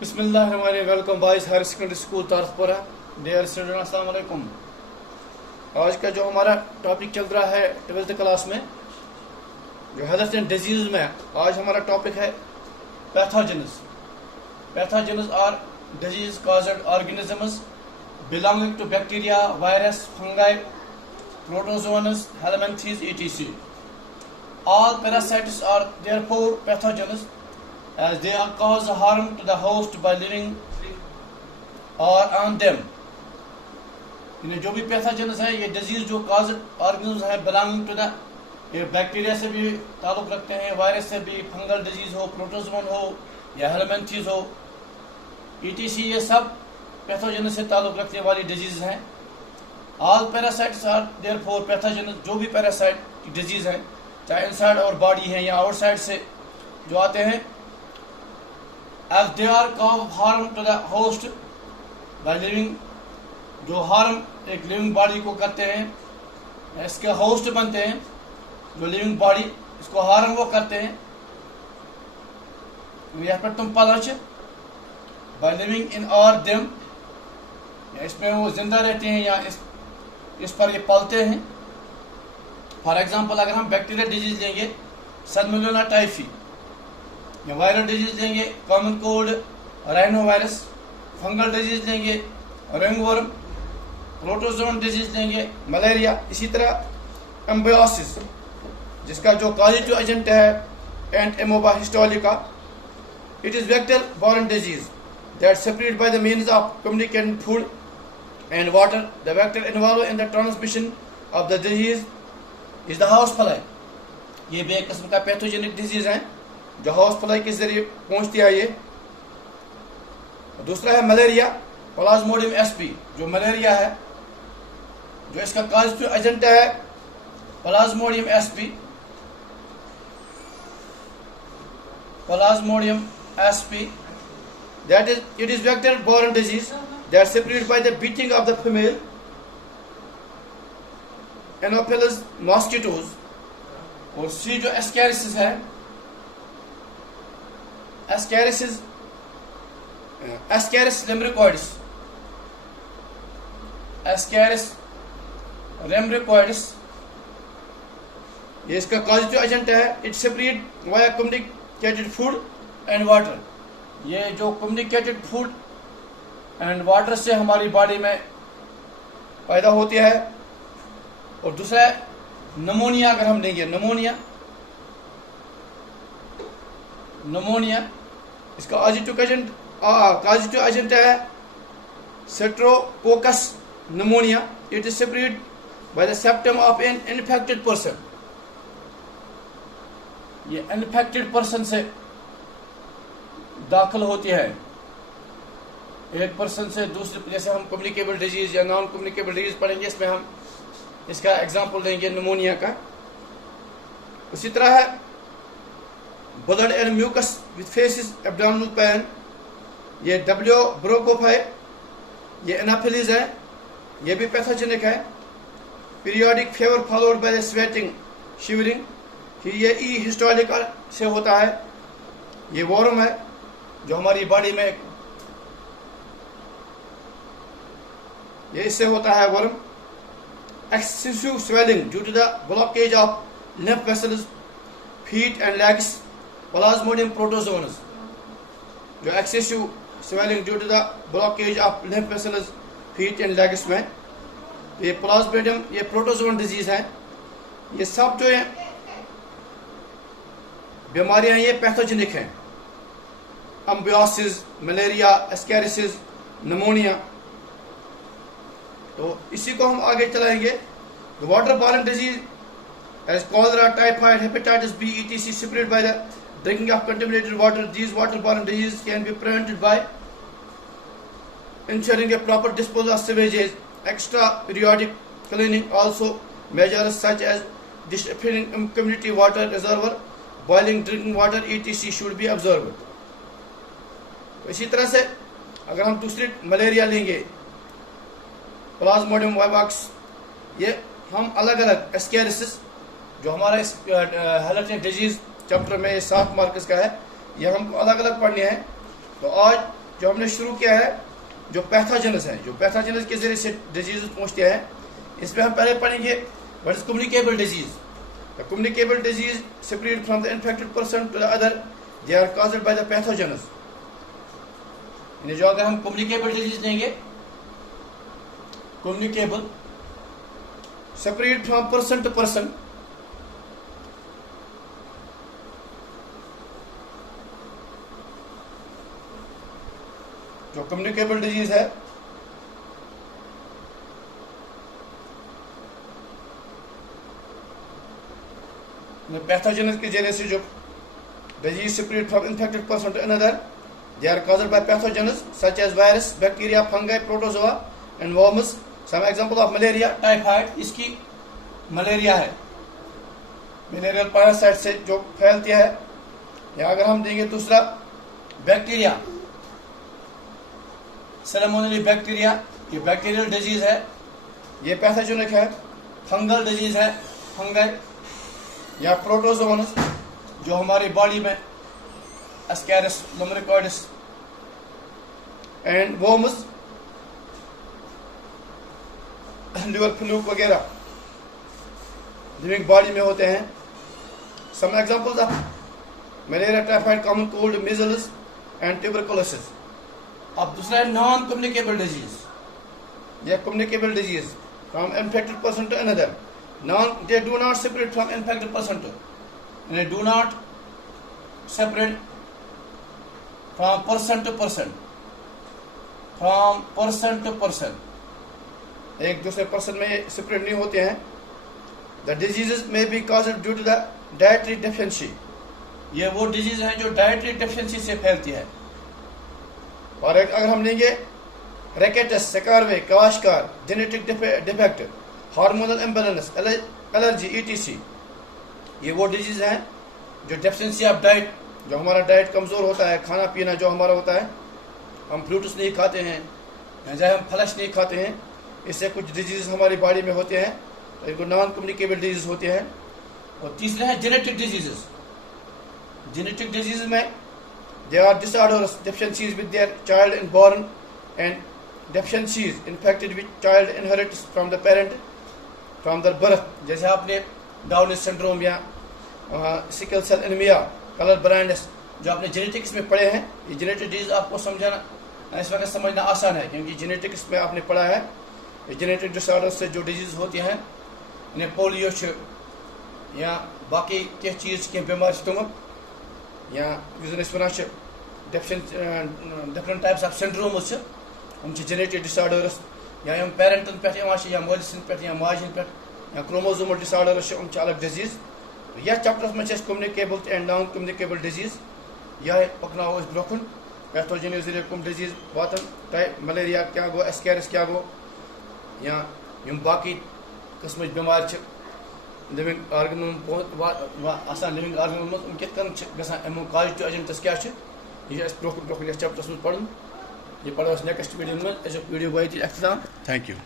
बिस्मिल्लाहिर्रहमानिर्रहीम। Welcome boys higher secondary school Tarafpura. Dear student, अस्सलाम वालेकुम। आज का जो हमारा टॉपिक चल रहा है 12th क्लास में जो हेल्थ एंड डिजीज में, आज हमारा टॉपिक है pathogens. Pathogens are disease caused organisms belonging to bacteria, virus, fungi, protozoans, helminths etc. All parasites are therefore pathogens as they are cause harm to the host by living or on them. इन्हें जो भी pathogens है, ये disease जो cause organism है belonging to the, ये bacteria से भी ताल्लुक रखते हैं, वायरस से भी, फंगल डिजीज हो, प्रोटोजोन हो या हेलमिन्थेस हो etc. ये सब पैथोजेन्स से ताल्लुक रखने वाली डिजीज हैं। All parasites are therefore pathogens. जो भी पैरासाइट की डिजीज है, चाहे इनसाइड और बॉडी है या आउटसाइड से जो आते हैं, as they are cause harm to the host by living, जो हार्म एक लिविंग बॉडी को करते हैं, इसके होस्ट बनते हैं जो लिविंग बॉडी, इसको हार्म वो करते हैं। यहाँ पर तुम पलच बाय लिविंग इन और देम, इसमें वो जिंदा रहते हैं या इस पर ये पलते हैं। फॉर एग्जाम्पल अगर हम बैक्टीरियल डिजीज लेंगे, सल्मोनेला टाइफी, या वायरल डिजीज लेंगे, common cold, rhino virus, fungal disease लेंगे, रिंगवर्म, प्रोटोजोन डिजीज लेंगे, मलेरिया। इसी तरह एम्बियोसिस, जिसका जो कॉजेटिव एजेंट है entamoeba histolytica, it is vector borne disease that separate by the means of communicating food and water. The vector involve in the transmission of the disease is the house fly. ये भी एक किस्म का pathogenic disease है जो house fly के जरिए पहुंचती है। ये दूसरा है मलेरिया, प्लाज्मोडियम एसपी, जो मलेरिया है, जो इसका कॉजेटिव एजेंट है Plasmodium SP. Plasmodium SP that is, it is vector borne disease that separate by the beating of the female Anopheles mosquitoes. और सी जो एस्कैरिसिस है, एस्कैरिस लेम्ब्रिकॉइड्स, एस्कैरिस लेम्ब्रिकॉइड्स, ये इसका कॉजेटिव एजेंट है। It separate via communicated food and water. ये जो communicated food and water से हमारी बॉडी में पैदा होती है। और दूसरा है नमोनिया। अगर हम लेंगे नमोनिया, इसका कॉजेटिव एजेंट है Streptococcus pneumonia. It is separate by the septum of an infected person. ये इन्फेक्टेड पर्सन से दाखिल होती है, एक पर्सन से दूसरे। जैसे हम कम्युनिकेबल डिजीज या नॉन कम्युनिकेबल डिजीज पढ़ेंगे, इसमें हम इसका एग्जाम्पल देंगे नमोनिया का। उसी तरह है blood and mucus with faeces abdominal pain, ये डब्ल्यू ब्रोकोफ है, ये एनाफिलीज है, ये भी पैथोजेनिक है। Periodic fever followed by sweating shivering, ये ई हिस्टोलिका से होता है। ये वॉर्म है जो हमारी बॉडी में, ये इससे होता है worm. Excessive swelling due to the blockage of lymph vessels, feet and legs, Plasmodium protozoans, जो excessive swelling due to the blockage of lymph vessels, feet and legs में, ये Plasmodium, ये प्रोटोजोन डिजीज है। ये सब जो है बीमारियां, ये पैथोजेनिक हैं। Amoebiasis, malaria, ascariasis, pneumonia. तो इसी को हम आगे चलाएंगे। Water borne disease as cholera, typhoid, hepatitis B etc. spread by the drinking of contaminated water. These waterborne diseases can be prevented by ensuring a proper disposal of sewages. Extra periodic cleaning also measures such as disinfecting community water reservoir, boiling drinking water etc. should be observed. तो इसी तरह से अगर हम दूसरी malaria लेंगे, Plasmodium वाइवाक्स, ये हम अलग अलग एस्कैरिसिस, जो हमारा इस हेल्थ एंड डिजीज चैप्टर में 7 मार्क्स का है, ये हमको अलग अलग पढ़ने हैं। तो आज जो हमने शुरू किया है, जो पैथोजेनस है, जो पैथोजेनस के जरिए से डिजीज पहुंचते हैं, इसमें हम पहले पढ़ेंगे what is communicable disease. The communicable disease spread from the infected person to the other, they are caused by the pathogens. यानी जो अगर हम कम्युनिकेबल डिजीज लेंगे, communicable spread from person to person, जो कम्युनिकेबल डिजीज है pathogens के जरिए से, जो disease spread from infected person to another, they are caused by pathogens such as virus, bacteria, fungi, protozoa and worms. Some example of malaria, typhoid, इसकी malaria है, mineral parasite से जो फैलती है। या अगर हम देंगे दूसरा बैक्टीरिया, सैल्मोनेला बैक्टीरिया, ये बैक्टीरियल डिजीज है, ये पैथोजेनिक है। फंगल डिजीज है, फंगाई या प्रोटोजोअन्स, जो हमारी बॉडी में ascaris lumbricoides and worms, liver fluke वगैरह लिविंग बॉडी में होते हैं। Some examples of malaria, typhoid, common cold, measles and tuberculosis. अब दूसरा है नॉन कम्युनिकेबल डिजीज या communicable disease from infected person to another. Non, they do not separate from infected person to, they do not separate from person to person, from person to person, एक दूसरे person में separate नहीं होते हैं। The diseases में be caused due to the dietary deficiency, ये वो disease हैं जो डाइटरी डेफिशिएंसी से फैलती है। और अगर हम लेंगे rickets, scurvy, kwashiorkor, genetic defect, hormonal imbalance, allergy, etc, ये वो डिजीज हैं जो डेफिशिएंसी ऑफ डाइट, जो हमारा डाइट कमज़ोर होता है, खाना पीना जो हमारा होता है, हम फ्रूट्स नहीं खाते हैं या चाहे हम फ्लैश नहीं खाते हैं, इससे कुछ डिजीज हमारी बॉडी में होते हैं, तो इनको नॉन कम्युनिकेबल डिजीज होते हैं। और तीसरे हैं जेनेटिक डिजीजेस। जेनेटिक डिजीज में they are disorders, deficiencies with their child in born and deficiencies infected with child inherits from the parent from the birth. जैसे आपने डाउन सिंड्रोम या sickle cell anaemia, colour blindness, जो आपने genetics में पढ़े हैं, ये जेनेटिक डिजीज आपको समझाना इस वक्त समझना आसान है, क्योंकि जेनेटिक्स में आपने पढ़ा है। ये जेनेटिक डिसऑर्डर से जो डिजीज होती हैं, इन्हें पोलियो या बाकी क्या चीज़ की बीमारी तुम या डिफरेंट टाइप्स ऑफ सिंड्रोम्स, हम जेनेटिक डिसऑर्डर्स या हम पेरेंटन पे या मोलिसन पे या माजन पे या क्रोमोसोमल डिसऑर्डर्स, हम अलग डिजीज। या चैप्टर्स में communicable and non communicable disease, यह पकनाओ ब्रोकन पैथोजेनिक जरिए कम डिजीज वातन, टाइप मलेरिया क्या गो, एस्कैरिस क्या गो, या यम बाकी किस्म बीमार लिविंग आर्गन आसान, लिविंग आर्गन मं कित गसान, अमो कॉजिटिव एजेंट्स क्या, यह ब्रोकन ब्रोकन चैप्टर्स में पढ़, यह पढ़ो नेक्स्ट वीडियो में। वीडियो वात इख्तिताम। Thank you.